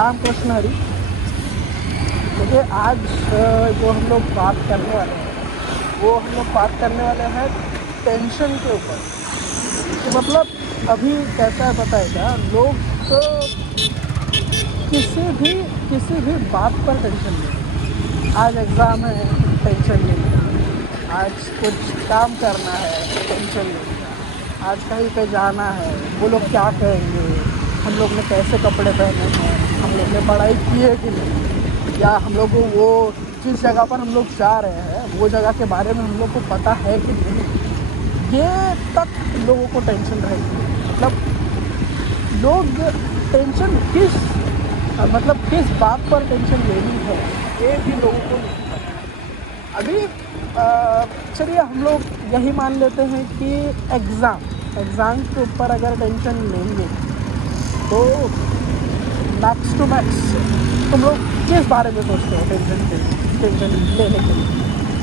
राम कृष्ण हरी। देखिए आज जो हम लोग बात करने वाले हैं वो हम लोग बात करने वाले हैं टेंशन के ऊपर। कि मतलब अभी कैसा है पता है क्या, लोग किसी भी बात पर टेंशन लें। आज एग्ज़ाम है, टेंशन ले लिया। आज कुछ काम करना है, टेंशन ले लिया। आज कहीं पे जाना है, वो लोग क्या कहेंगे, हम लोग ने कैसे कपड़े पहने हैं, हम लोग ने पढ़ाई की है कि नहीं, या हम लोग को वो जिस जगह पर हम लोग जा रहे हैं वो जगह के बारे में हम लोग को पता है कि नहीं, ये तक लोगों को टेंशन रहेगी। मतलब लोग टेंशन किस बात पर टेंशन लेनी है ये भी लोगों को नहीं पता। अभी चलिए हम लोग यही मान लेते हैं कि एग्ज़ाम के ऊपर अगर टेंशन लेंगे तो मैक्स टू मैक्स तुम लोग किस बारे में सोचते हो टेंशन लेने के लिए?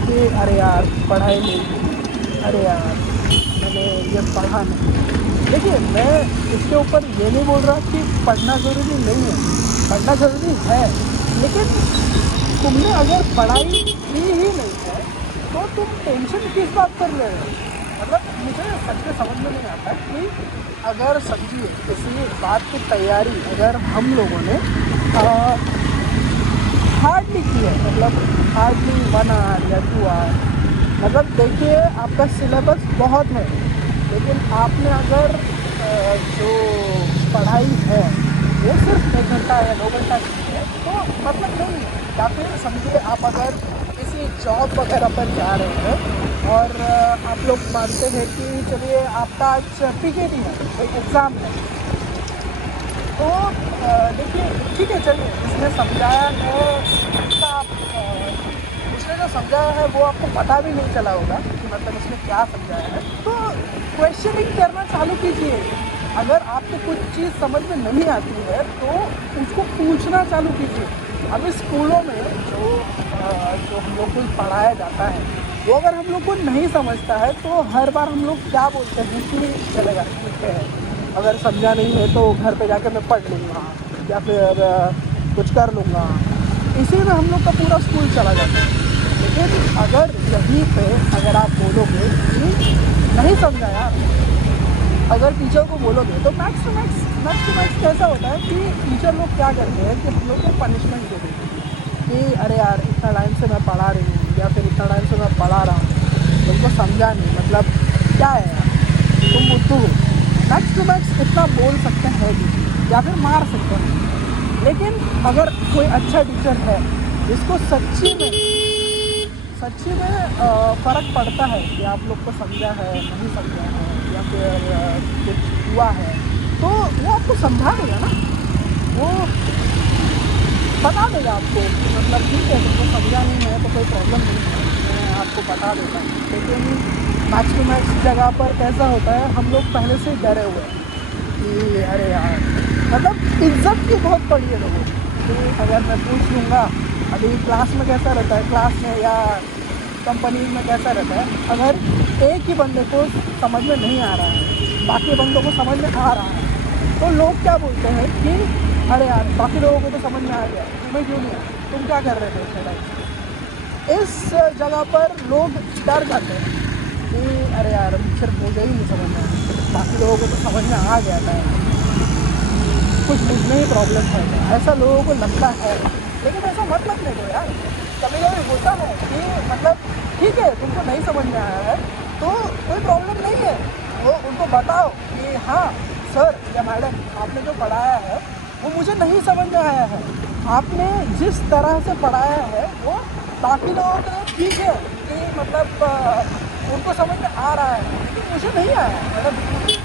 कि अरे यार पढ़ाई नहीं की, अरे यार मैंने ये पढ़ा नहीं। देखिए मैं इसके ऊपर ये नहीं बोल रहा कि पढ़ना ज़रूरी नहीं है, पढ़ना ज़रूरी है, लेकिन तुमने अगर पढ़ाई की ही नहीं है तो तुम टेंशन किस बात कर रहे हो? मतलब मुझे सच में समझ में नहीं आता कि अगर समझिए किसी बात की तैयारी अगर हम लोगों ने हार्डली की है, मतलब हार्डली 1 आवर या 2 आवर, मतलब देखिए आपका सिलेबस बहुत है, लेकिन आपने अगर जो पढ़ाई है वो सिर्फ 1 घंटा या 2 घंटा की है तो मतलब नहीं है। या फिर समझिए आप अगर किसी जॉब वगैरह पर जा रहे हैं और आप लोग मानते हैं कि चलिए आपका आज पीकेटी है, एक एग्ज़ाम है, तो देखिए ठीक है, चलिए इसने समझाया है उसका उसने जो समझाया है वो आपको पता भी नहीं चला होगा कि मतलब उसने क्या समझाया है, तो क्वेश्चनिंग करना चालू कीजिए। अगर आपको कुछ चीज़ समझ में नहीं आती है तो उसको पूछना चालू कीजिए। अभी स्कूलों में जो हम लोग को पढ़ाया जाता है वो अगर हम लोग को नहीं समझता है तो हर बार हम लोग क्या बोलते हैं कि चलेगा ठीक है, अगर समझा नहीं है तो घर पे जाके मैं पढ़ लूँगा या फिर कुछ कर लूँगा, इसी में हम लोग का पूरा स्कूल चला जाता है। लेकिन अगर यहीं पे अगर आप बोलोगे कि नहीं समझा यार, अगर टीचर को बोलोगे तो मैक्स टू मैक्स कैसा होता है कि टीचर लोग क्या करते हैं कि हम लोग को पनिशमेंट दे देते हैं कि अरे यार इतना टाइम से मैं पढ़ा रही हूँ या फिर इतना टाइम से मैं पढ़ा रहा हूँ, तुमको समझा नहीं, मतलब क्या है यार तुम बुद्धू हो। मैक्स टू मैक्स इतना बोल सकते हैं टीचर या फिर मार सकते हैं। लेकिन अगर कोई अच्छा टीचर है जिसको सच्ची में फ़र्क पड़ता है कि आप लोग को समझा है नहीं समझा है या फिर कुछ हुआ है, तो वो आपको समझा देगा ना, वो बता देगा आपको कि मतलब ठीक है तुमको समझा नहीं है तो कोई प्रॉब्लम नहीं है, मैं आपको बता देता हूँ। लेकिन मैक्स टू मैक्स जगह पर कैसा होता है, हम लोग पहले से डरे हुए हैं कि अरे यार, मतलब इज्जत की बहुत पड़ी है लोगों की। अगर मैं पूछ लूँगा, अभी क्लास में कैसा रहता है, क्लास में या कंपनी में कैसा रहता है, अगर एक ही बंदे को समझ में नहीं आ रहा है बाकी बंदों को समझ में आ रहा है तो लोग क्या बोलते हैं कि अरे यार बाकी लोगों को तो समझ में आ गया, तुम्हें क्यों नहीं आया, तुम क्या कर रहे थे इतने टाइम। इस जगह पर लोग डर जाते हैं कि अरे यार सिर्फ मुझे ही नहीं समझ में आया, बाकी लोगों को तो समझ में आ गया था, कुछ मुझ में ही प्रॉब्लम है, ऐसा लोगों को लगता है। लेकिन ऐसा मत लेने दो यार, कभी कभी होता है कि मतलब ठीक है तुमको नहीं समझ में आया है तो कोई प्रॉब्लम नहीं है, वो उनको बताओ कि हाँ सर या मैडम आपने जो पढ़ाया है वो मुझे नहीं समझ में आया है, आपने जिस तरह से पढ़ाया है वो बाकी लोगों के लिए ठीक है कि मतलब उनको समझ में आ रहा है लेकिन मुझे नहीं आया, मतलब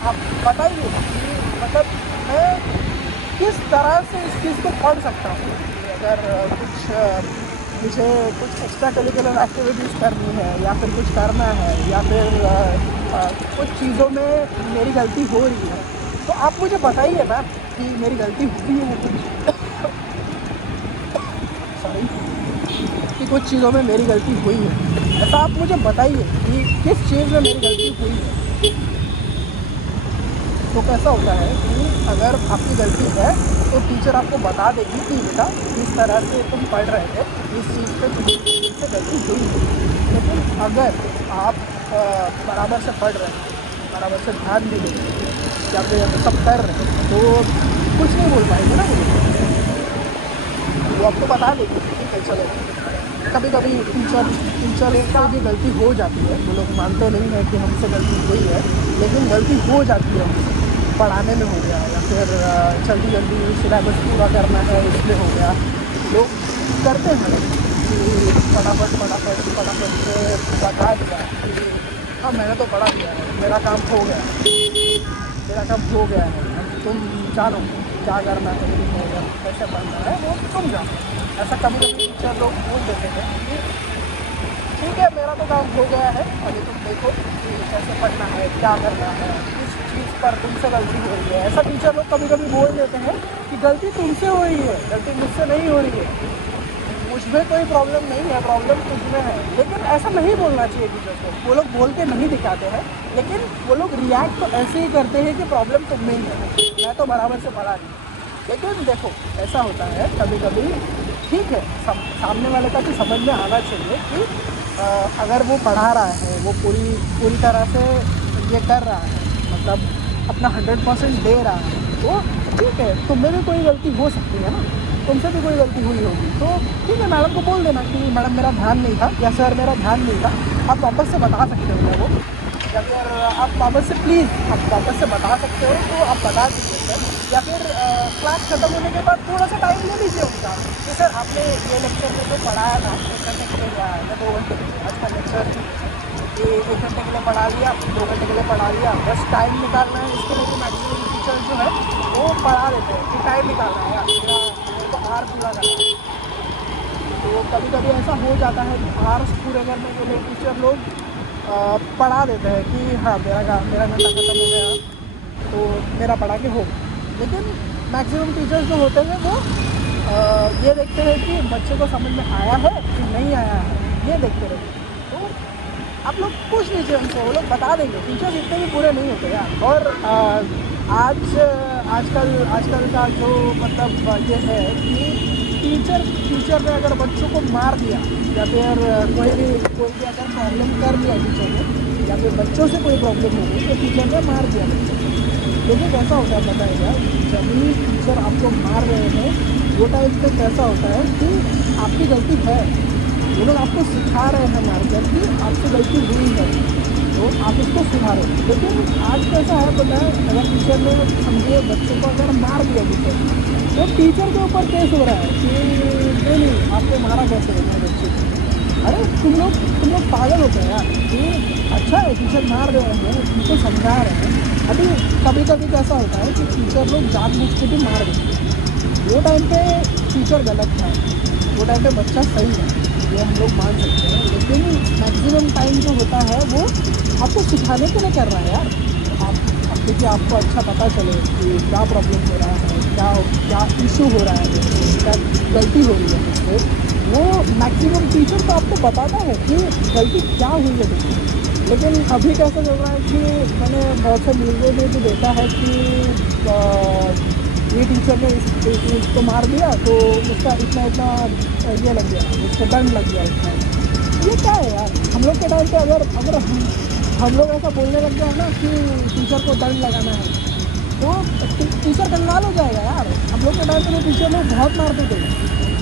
आप बताइए कि मतलब मैं किस तरह से इस चीज़ को पढ़ सकता हूँ। अगर मुझे कुछ एक्स्ट्रा करिकुलर एक्टिविटीज़ करनी है या फिर कुछ करना है या फिर कुछ चीज़ों में मेरी गलती हो रही है तो आप मुझे बताइए ना कि मेरी गलती हुई है कुछ सॉरी कि कुछ चीज़ों में मेरी गलती हुई है, ऐसा आप मुझे बताइए कि किस चीज़ में मेरी गलती हुई है। तो कैसा होता है कि अगर आपकी गलती है तो टीचर आपको बता देगी कि बेटा इस तरह से तुम पढ़ रहे थे, इस चीज़ पे तुमसे गलती हुई है। लेकिन अगर आप बराबर से पढ़ रहे हैं, बराबर से ध्यान भी देंगे या फिर सब कर रहे हैं, तो कुछ नहीं बोल पाएंगे ना वो आपको बता देगी। ठीक है चलो, कभी कभी टीचर से भी गलती हो जाती है, वो लोग मानते नहीं हैं कि हमसे गलती हुई है, लेकिन गलती हो जाती है हमसे, पढ़ाने में हो गया या फिर जल्दी जल्दी सिलेबस पूरा करना है इसलिए हो गया। लोग करते हैं कि फटाफट से बता दिया कि हाँ मैंने तो पढ़ा दिया है, मेरा काम हो गया है, तुम जानो क्या करना है, कैसे पढ़ना है वो तुम जानो। ऐसा कभी कभी टीचर लोग बोल देते हैं कि ठीक है मेरा तो काम हो गया है, अभी तुम देखो कि कैसे पढ़ना है, क्या करना है, किस चीज़ पर तुमसे गलती हो रही है। ऐसा टीचर लोग कभी कभी बोल देते हैं कि गलती तुमसे हो रही है, गलती मुझसे नहीं हो रही है, मुझमें कोई प्रॉब्लम नहीं है, प्रॉब्लम तुझमें है। लेकिन ऐसा नहीं बोलना चाहिए टीचर को, वो लोग बोल के नहीं दिखाते हैं, लेकिन वो लोग रिएक्ट तो ऐसे ही करते हैं कि प्रॉब्लम तुम में ही है, मैं तो बराबर से पढ़ा नहीं। लेकिन देखो ऐसा होता है कभी कभी, ठीक है सामने वाले का भी समझ में आना चाहिए कि अगर वो पढ़ा रहा है, वो पूरी तरह से ये कर रहा है, मतलब अपना 100% दे रहा है, तो ठीक है तुम में भी कोई गलती हो सकती है ना, तुमसे भी कोई गलती हुई होगी, तो ठीक है मैडम को बोल देना कि मैडम मेरा ध्यान नहीं था या सर मेरा ध्यान नहीं था। आप वापस से बता सकते हो वो, या फिर आप वापस से प्लीज़ आप वापस से बता सकते हो, तो आप बता दीजिए सर। या फिर क्लास ख़त्म होने के बाद थोड़ा सा टाइम ले लीजिए उनका कि सर आपने ये लेक्चर में जो पढ़ाया था 1 घंटे के लिए या 2 घंटे के लिए, आज का लेक्चर ये 1 घंटे के लिए पढ़ा लिया, 2 घंटे के लिए पढ़ा लिया, बस टाइम निकालना है। इसके लिए तो मैक्सिमम टीचर जो है वो पढ़ा देते हैं कि टाइम निकालना है मेरा तो आर पूरा करना है। तो कभी कभी ऐसा हो जाता है कि आर्स पूरे करने के लिए टीचर लोग पढ़ा देते हैं कि हाँ मेरा घंटा ख़त्म हो गया तो मेरा पढ़ा के हो। लेकिन मैक्सिमम टीचर्स जो होते हैं वो ये देखते हैं कि बच्चे को समझ में आया है कि नहीं आया है, ये देखते रहते हैं। तो आप लोग पूछ लीजिए उनसे, वो लोग बता देंगे। टीचर्स इतने भी बुरे नहीं होते यार। और आजकल का जो मतलब ये है कि टीचर ने अगर बच्चों को मार दिया या फिर कोई भी अगर प्रॉब्लम कर दिया टीचर ने, या फिर बच्चों से कोई प्रॉब्लम हो गई तो टीचर ने मार दिया बच्चों को। देखिए कैसा होता है बताइएगा, जब भी टीचर आपको मार रहे हैं वो टाइम पे कैसा होता है कि आपकी गलती है, वो लोग आपको सिखा रहे हैं मार कर कि आपसे गलती हुई है तो आप उसको सुधारो। लेकिन आज कैसा है पता है, अगर टीचर ने समझे बच्चे को अगर मार दिया टीचर तो टीचर के ऊपर केस हो रहा है कि नहीं आपको मारा कैसे है बच्चे को। अरे तुम लोग पागल होते हैं यार कि अच्छा है टीचर मार रहे हैं उनको समझा रहे हैं। अभी कभी कैसा होता है कि टीचर लोग जानबूझ के भी मार देते हैं। वो टाइम पे टीचर गलत था, वो टाइम पे बच्चा सही है, ये हम लोग मान सकते हैं। लेकिन मैक्सिमम टाइम जो होता है वो आपको सिखाने के लिए कर रहा है यार। देखिए आपको अच्छा पता चले कि क्या प्रॉब्लम हो रहा है, क्या इशू हो रहा है, क्या गलती हो रही है मुझसे, वो मैक्सिमम टीचर तो आपको बताता है कि गलती क्या हुई है देखिए। लेकिन अभी कैसा चल रहा है कि मैंने बहुत से न्यूज़ों में भी देखा है कि ये टीचर ने इसको मार दिया तो उसका इतना ये लग गया, उसको दंड लग गया इतना। ये क्या है यार, हम लोग के टाइम पे अगर हम लोग ऐसा बोलने लग जाए ना कि टीचर को दंड लगाना है तो टीचर कंगाल हो जाएगा यार। हम लोग के टाइम पे टीचर लोग बहुत मारते थे,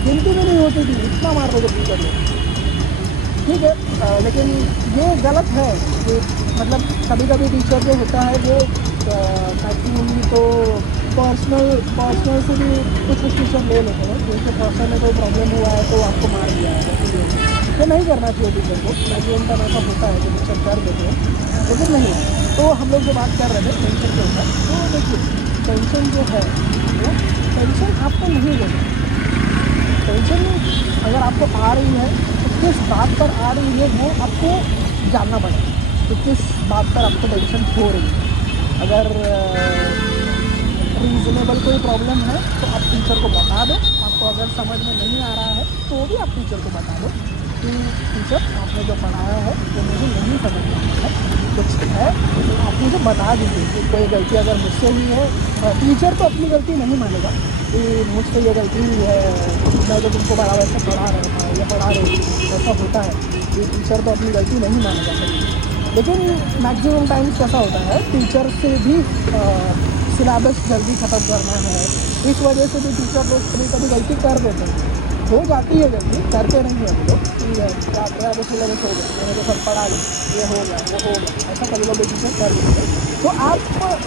गिनती भी नहीं होती थी, इतना मारते थे टीचर लोग। ठीक है लेकिन ये गलत है कि मतलब कभी टीचर जो होता है वो मैक्सिमम तो पर्सनल से भी कुछ टीचर ले लेते हैं। जैसे पर्सनल में कोई प्रॉब्लम हुआ है तो आपको मार दिया है, ये नहीं करना चाहिए टीचर को। मैक्सिमम टाइम ऐसा होता है कि टीचर कर देते हैं, लेकिन नहीं। तो हम लोग जो बात कर रहे थे टेंशन के ऊपर, तो देखिए टेंशन जो है वो टेंशन आपको नहीं लेना। टेंशन अगर आपको आ रही है तो किस बात पर आ रही है वो आपको जानना पड़ेगा कि किस बात पर आपको टेंशन हो रही है। अगर रीज़नेबल कोई प्रॉब्लम है तो आप टीचर को बता दो। आपको अगर समझ में नहीं आ रहा है तो भी आप टीचर को बता दो। कि टीचर आपने जो पढ़ाया है वो मुझे नहीं समझ में आया है, कुछ है तो आप मुझे बता दीजिए कि कोई गलती अगर मुझसे हुई है। टीचर तो अपनी गलती नहीं मानेगा कि मुझसे ये गलती हुई है, मैं जो तुमको बराबर से पढ़ा रहा था या पढ़ा रही थी, ऐसा होता है। ये टीचर तो अपनी गलती नहीं मानेगा सर। लेकिन मैक्सिमम टाइम्स कैसा होता है, टीचर से भी सिलेबस जल्दी ख़त्म करना है, इस वजह से भी टीचर लोग कभी कभी गलती कर देते हैं। हो जाती है गलती, करते नहीं है हम लोग कि क्या मेरा तो सिलेबस हो गया, मैंने तो सब पढ़ा लिया, ये हो गया वो हो गया, ऐसा कभी कभी टीचर कर देते हैं। तो आप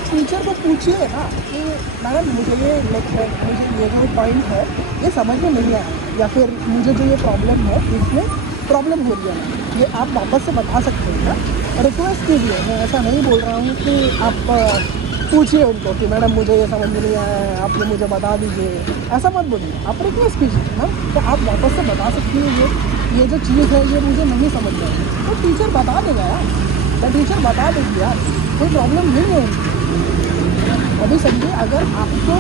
टीचर को पूछिए ना कि मैडम मुझे ये जो पॉइंट है ये समझ में नहीं आया, या फिर मुझे जो ये प्रॉब्लम है इसमें प्रॉब्लम हो रही है, ये आप वापस से बता सकते हैं ना। रिक्वेस्ट कीजिए, मैं ऐसा नहीं बोल रहा हूँ कि आप पूछिए उनको कि मैडम मुझे ये समझ में नहीं आया है, आप ये मुझे बता दीजिए, ऐसा मत बोलिए। आप रिक्वेस्ट कीजिए मैम, तो आप वापस से बता सकती हैं ये जो चीज़ है ये मुझे नहीं समझ में आई, तो टीचर बता देगा यार, तो टीचर बता देगी यार, कोई प्रॉब्लम नहीं है। अभी समझिए, अगर आपको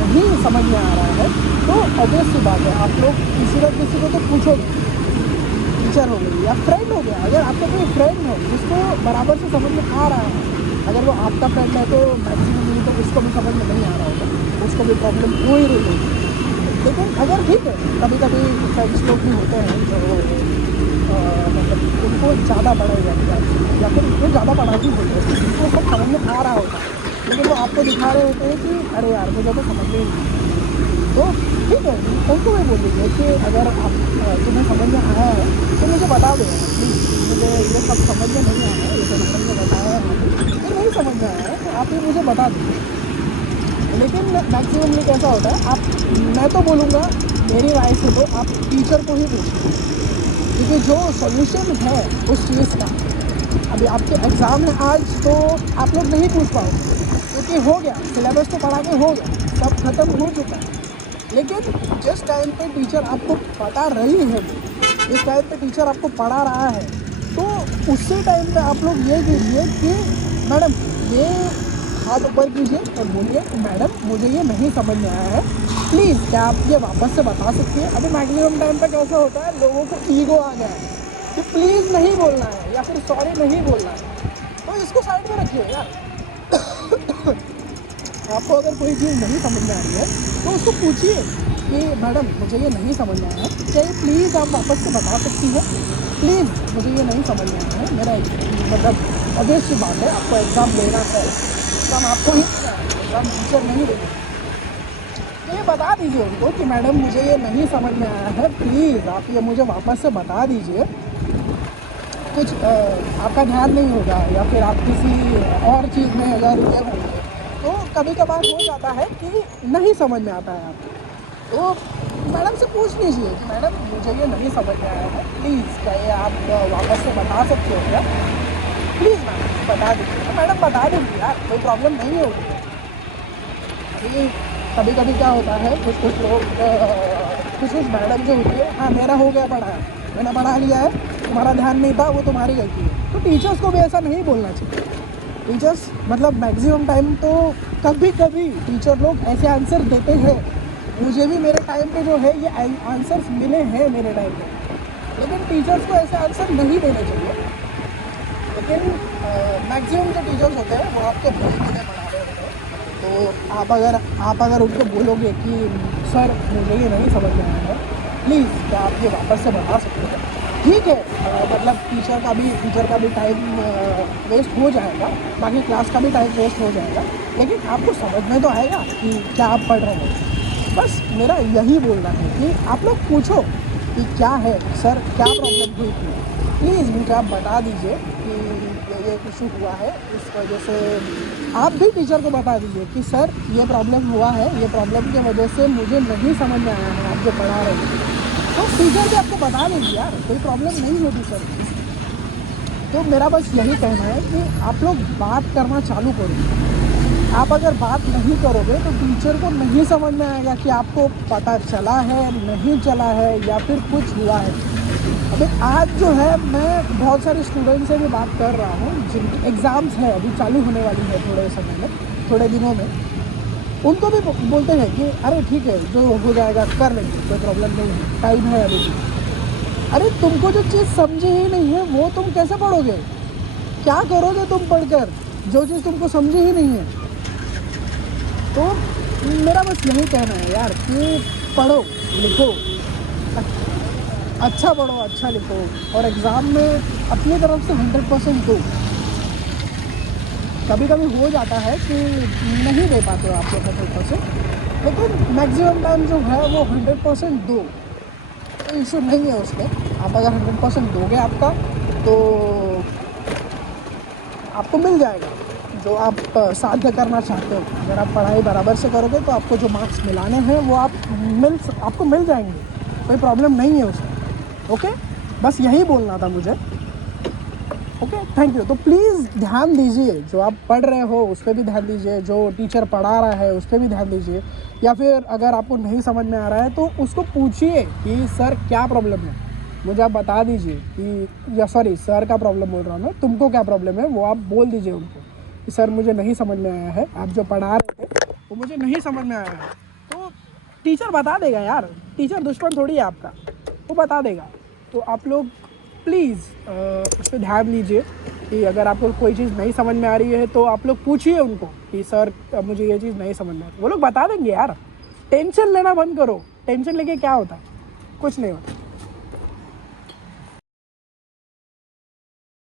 नहीं समझ में आ रहा है तो ऑब्वियस सी बात है आप लोग किसी को तो पूछोगे, टीचर हो गई या फ्रेंड हो गया। अगर आपका कोई फ्रेंड है जिसको बराबर से समझ में आ रहा है, अगर वो आपका फ्रेंड है तो मैक्सिमम नहीं तो उसको भी समझ में नहीं आ रहा होगा, उसको भी प्रॉब्लम हो ही रही होगी। लेकिन अगर ठीक है, कभी कभी फ्रेंड्स लोग भी होते हैं जो मतलब उनको ज़्यादा पढ़ाई जाती है या फिर वो ज़्यादा पढ़ाई होते हैं, उनको सब समझ में आ रहा होता है, लेकिन वो आपको दिखा रहे होते हैं कि अरे यार मुझे तो समझ में ही नहीं। तो ठीक है, उनको भी बोल दीजिए कि अगर आप तुम्हें समझ में आया है तो मुझे बता दो प्लीज़, मुझे ये सब समझ में नहीं आया है, जैसे मैडम ने बताया है ये नहीं समझ में आया है, तो आप ये मुझे बता दीजिए। लेकिन मैक्सिममली कैसा होता है, आप मैं तो बोलूँगा मेरी राय से तो आप टीचर को ही पूछिए, क्योंकि जो सॉल्यूशन है उस चीज़ का, अभी आपके एग्ज़ाम है आज तो आप लोग नहीं पूछ पाओगे क्योंकि हो गया, सिलेबस तो पढ़ा के हो गया, सब खत्म हो चुका है। लेकिन जिस टाइम पे टीचर आपको बता रही है, जिस टाइम पे टीचर आपको पढ़ा रहा है, तो उसी टाइम पे आप लोग ये कीजिए कि मैडम ये हाथ ऊपर कीजिए और बोलिए मैडम मुझे ये नहीं समझ में आया है, प्लीज़ क्या आप ये वापस से बता सकती हैं। अभी मैक्सिमम टाइम पे कैसा होता है, लोगों को ईगो आ गया है कि प्लीज़ नहीं बोलना है या फिर सॉरी नहीं बोलना है, तो इसको साइड में रखिए यार। आपको अगर कोई चीज़ नहीं समझ में आ रही है तो उसको पूछिए कि मैडम मुझे ये नहीं समझ में आया है, क्या ये प्लीज़ आप वापस से बता सकती हैं, प्लीज़ मुझे ये नहीं समझ में आया है, मेरा मतलब ऑब्वियस सी बात है आपको एग्ज़ाम देना है, एग्ज़ाम आपको ही देना है, एग्ज़ाम टीचर नहीं देना। तो ये बता दीजिए उनको कि मैडम मुझे ये नहीं समझ में आया है, प्लीज़ आप ये मुझे वापस से बता दीजिए। कुछ आपका ध्यान नहीं होगा या फिर आप किसी और चीज़ में अगर ये होंगे तो कभी कभार हो जाता है कि नहीं समझ में आता है आपको, तो मैडम से पूछ लीजिए कि मैडम मुझे ये नहीं समझ में आया है, प्लीज़ क्या ये आप वापस से बता सकते हो क्या, प्लीज़ मैडम बता दीजिए। तो मैडम बता देंगी यार, कोई प्रॉब्लम नहीं होगी। अभी कभी कभी क्या होता है, कुछ लोग कुछ मैडम जो होती है, हाँ मेरा हो गया पढ़ा, मैंने पढ़ा लिया है, तुम्हारा ध्यान नहीं था वो तुम्हारी गलती है। तो टीचर्स को भी ऐसा नहीं बोलना चाहिए। टीचर्स मतलब मैक्सिमम टाइम तो कभी कभी टीचर लोग ऐसे आंसर देते हैं, मुझे भी मेरे टाइम पे जो है ये आंसर्स मिले हैं मेरे टाइम पे, लेकिन टीचर्स को ऐसे आंसर नहीं देने चाहिए। लेकिन मैक्सिमम जो टीचर्स होते हैं वो आपके भले के लिए पढ़ा रहे होते हैं, तो आप अगर उनको बोलोगे कि सर मुझे ये नहीं समझ में आया है, प्लीज़ क्या आप ये वापस से बता सकते हैं, ठीक है। मतलब टीचर का भी टाइम वेस्ट हो जाएगा, बाकी क्लास का भी टाइम वेस्ट हो जाएगा, लेकिन आपको समझ में तो आएगा कि क्या आप पढ़ रहे हो। बस मेरा यही बोलना है कि आप लोग पूछो कि क्या है सर, क्या प्रॉब्लम हुई थी, प्लीज़ मुझे आप बता दीजिए कि ये इशू हुआ है, इस वजह से आप भी टीचर को बता दीजिए कि सर ये प्रॉब्लम हुआ है, ये प्रॉब्लम की वजह से मुझे नहीं समझ में आया है आप जो पढ़ा रहे हैं। तो टीचर भी आपको बता देंगे यार, कोई प्रॉब्लम नहीं होगी सर। तो मेरा बस यही कहना है कि आप लोग बात करना चालू करो। आप अगर बात नहीं करोगे तो टीचर को नहीं समझ में आएगा कि आपको पता चला है, नहीं चला है या फिर कुछ हुआ है। अभी आज जो है मैं बहुत सारे स्टूडेंट से भी बात कर रहा हूँ जिनकी एग्ज़ाम्स है अभी चालू होने वाली है थोड़े समय में, थोड़े दिनों में। उनको भी बोलते हैं कि अरे ठीक है जो हो जाएगा कर लेंगे, कोई प्रॉब्लम नहीं है, टाइम है अभी भी। अरे तुमको जो चीज़ समझी ही नहीं है वो तुम कैसे पढ़ोगे? क्या करोगे तुम पढ़कर जो चीज़ तुमको समझी ही नहीं है? तो मेरा बस यही कहना है यार कि पढ़ो, लिखो, अच्छा पढ़ो, अच्छा लिखो और एग्ज़ाम में अपनी तरफ से 100% दो। कभी कभी हो जाता है कि नहीं दे पाते हो आप लोग 100%, लेकिन मैक्सिमम टाइम जो है वो 100% दो। तो इशू नहीं है उसमें। आप अगर 100% दोगे आपका, तो आपको मिल जाएगा जो आप साध्य करना चाहते हो। अगर आप पढ़ाई बराबर से करोगे तो आपको जो मार्क्स मिलाने हैं वो आपको मिल जाएंगे, कोई प्रॉब्लम नहीं है उसमें। ओके, बस यही बोलना था मुझे। Okay, thank you. तो प्लीज़ ध्यान दीजिए, जो आप पढ़ रहे हो उस पर भी ध्यान दीजिए, जो टीचर पढ़ा रहा है उस पर भी ध्यान दीजिए, या फिर अगर आपको नहीं समझ में आ रहा है तो उसको पूछिए कि सर क्या प्रॉब्लम है, मुझे आप बता दीजिए कि, या सॉरी सर का प्रॉब्लम बोल रहा हूँ मैं, तुमको क्या प्रॉब्लम है वो आप बोल दीजिए उनको कि सर मुझे नहीं समझ में आया है, आप जो पढ़ा रहे थे वो मुझे नहीं समझ में आया है। तो टीचर बता देगा यार, टीचर दुश्मन थोड़ी है आपका, वो बता देगा। तो आप लोग प्लीज़ उस पर ध्यान दीजिए कि अगर आपको कोई चीज़ नहीं समझ में आ रही है तो आप लोग पूछिए उनको कि सर मुझे ये चीज़ नहीं समझ में आ रही, वो लोग बता देंगे यार। टेंशन लेना बंद करो, टेंशन लेके क्या होता है, कुछ नहीं होता।